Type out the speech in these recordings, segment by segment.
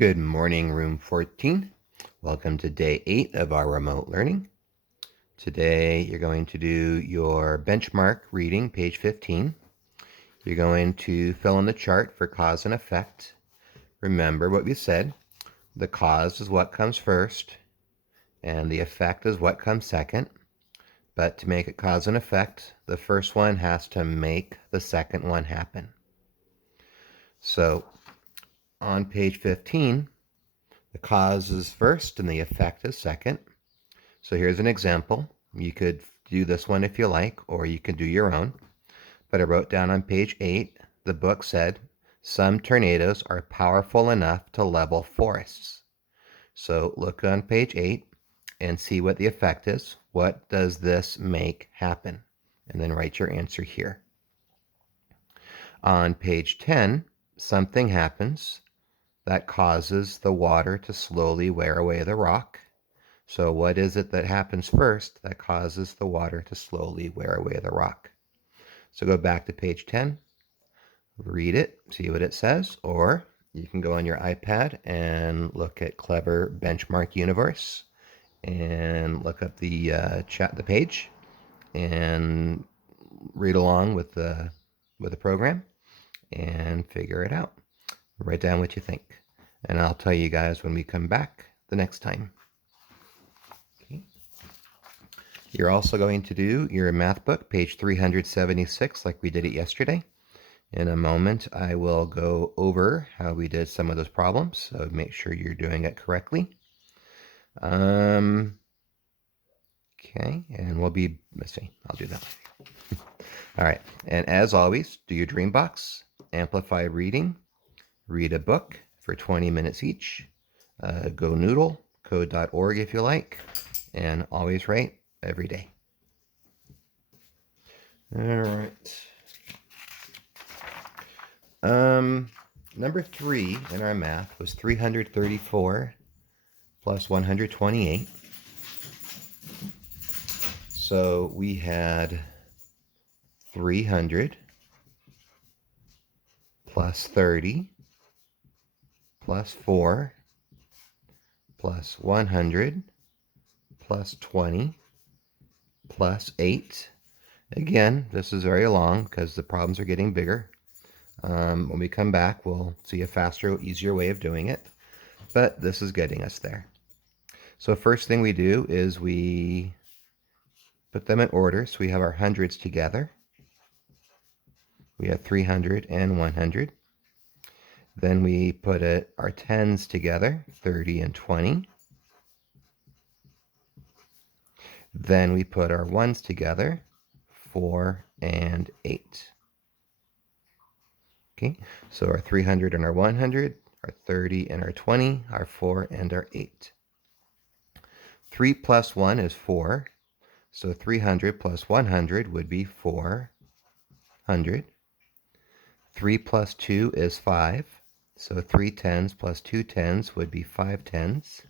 Good morning, room 14. Welcome to day 8 of our remote learning. Today you're going to do your benchmark reading, page 15. You're going to fill in the chart for cause and effect. Remember what we said. The cause is what comes first, and the effect is what comes second. But to make it cause and effect, the first one has to make the second one happen. So on page 15, the cause is first and the effect is second. So here's an example. You could do this one if you like, or you can do your own. But I wrote down on page 8, the book said, some tornadoes are powerful enough to level forests. So look on page 8 and see what the effect is. What does this make happen? And then write your answer here. On page 10, something happens that causes the water to slowly wear away the rock. So what is it that happens first that causes the water to slowly wear away the rock? So go back to page 10, read it, see what it says, or you can go on your iPad and look at Clever Benchmark Universe and look up the page and read along with the program and figure it out. Write down what you think. And I'll tell you guys when we come back the next time. Okay. You're also going to do your math book, page 376, like we did it yesterday. In a moment, I will go over how we did some of those problems, so make sure you're doing it correctly. Okay, and let's see, I'll do that. All right, and as always, do your dream box, amplify reading, read a book for 20 minutes each, go noodle, code.org if you like, and always write every day. All right. Number 3 in our math was 334 plus 128. So we had 300 plus 30 plus 4 plus 100 plus 20 plus 8. Again, this is very long because the problems are getting bigger. When we come back, we'll see a faster, easier way of doing it. But this is getting us there. So first thing we do is we put them in order. So we have our hundreds together. We have 300 and 100. Then we put our tens together, 30 and 20. Then we put our ones together, 4 and 8. Okay, so our 300 and our 100, our 30 and our 20, our 4 and our 8. 3 plus 1 is 4, so 300 plus 100 would be 400. 3 plus 2 is 5, so 3 tens plus 2 tens would be 5 tens.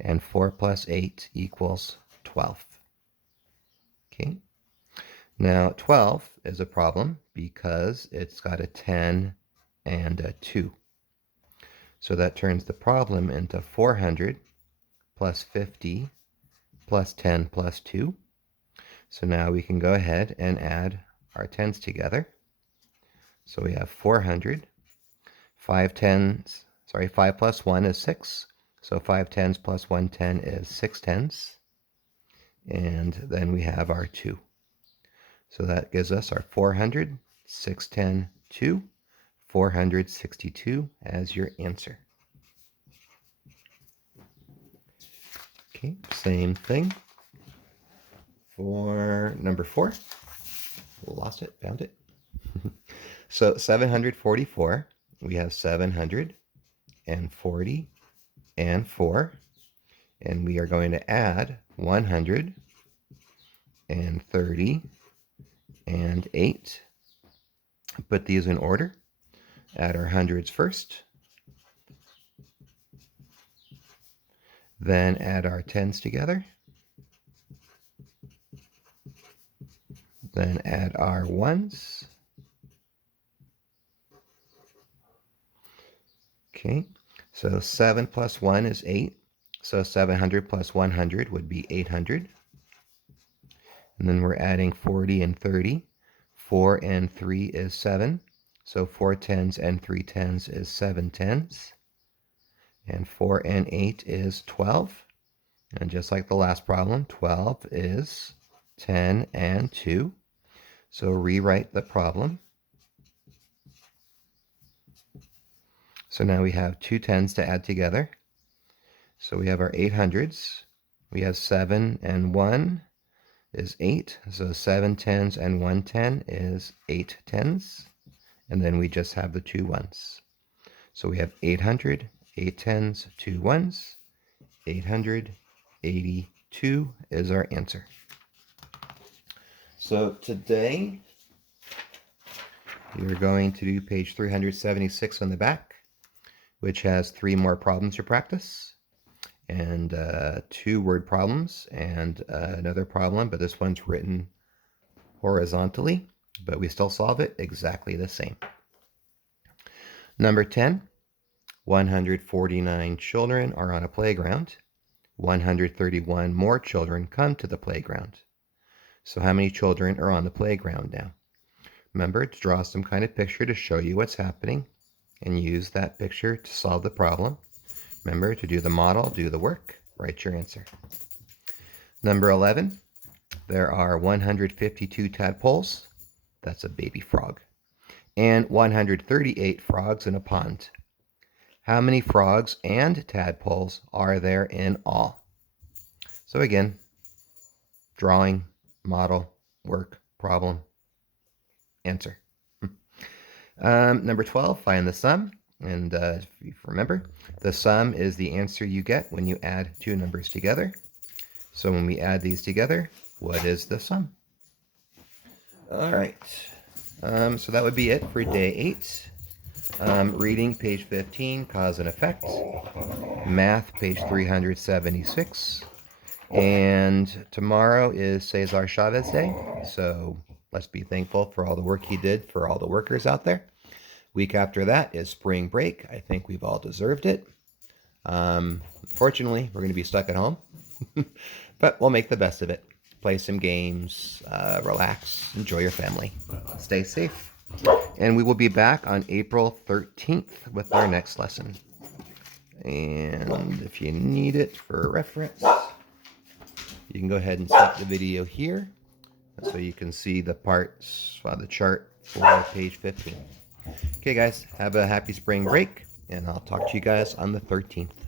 And 4 plus 8 equals 12. Okay. Now 12 is a problem because it's got a 10 and a 2. So that turns the problem into 400 plus 50 plus 10 plus 2. So now we can go ahead and add our tens together. So we have 400. 5 plus 1 is 6. So 5 tens plus 1 10 is 6 tens. And then we have our 2. So that gives us our 400, 610, 2, 462 as your answer. Okay, same thing for number 4. Lost it, found it. So 744, we have 740 and 4. And we are going to add 100 and 30 and 8. Put these in order. Add our hundreds first. Then add our tens together. Then add our ones. Okay, So 7 plus 1 is 8. So 700 plus 100 would be 800. And then we're adding 40 and 30. 4 and 3 is 7. So 4 tens and 3 tens is 7 tens. And 4 and 8 is 12. And just like the last problem, 12 is 10 and 2. So rewrite the problem. So now we have 2 tens to add together. So we have our 800s. We have 7 and 1 is 8. So 7 tens and 1 ten is 8 tens. And then we just have the 2 ones. So we have 800, 8 tens, 2 ones. 882 is our answer. So today we're going to do page 376 on the back, which has 3 more problems to practice, and 2 word problems, and another problem, but this one's written horizontally, but we still solve it exactly the same. Number 10, 149 children are on a playground. 131 more children come to the playground. So how many children are on the playground now? Remember to draw some kind of picture to show you what's happening and use that picture to solve the problem. Remember to do the model, do the work, write your answer. Number 11, there are 152 tadpoles, that's a baby frog, and 138 frogs in a pond. How many frogs and tadpoles are there in all? So again, drawing, model, work, problem, answer. Number 12, find the sum. And if you remember, the sum is the answer you get when you add 2 numbers together. So when we add these together, what is the sum? All right. So that would be it for day 8. Reading, page 15, cause and effect. Math, page 376. And tomorrow is Cesar Chavez Day, so let's be thankful for all the work he did for all the workers out there. Week after that is spring break. I think we've all deserved it. Fortunately, we're going to be stuck at home, but we'll make the best of it. Play some games, relax, enjoy your family. Stay safe. And we will be back on April 13th with our next lesson. And if you need it for reference, you can go ahead and stop the video here so you can see the parts, the chart for page 15. Okay, guys, have a happy spring break, and I'll talk to you guys on the 13th.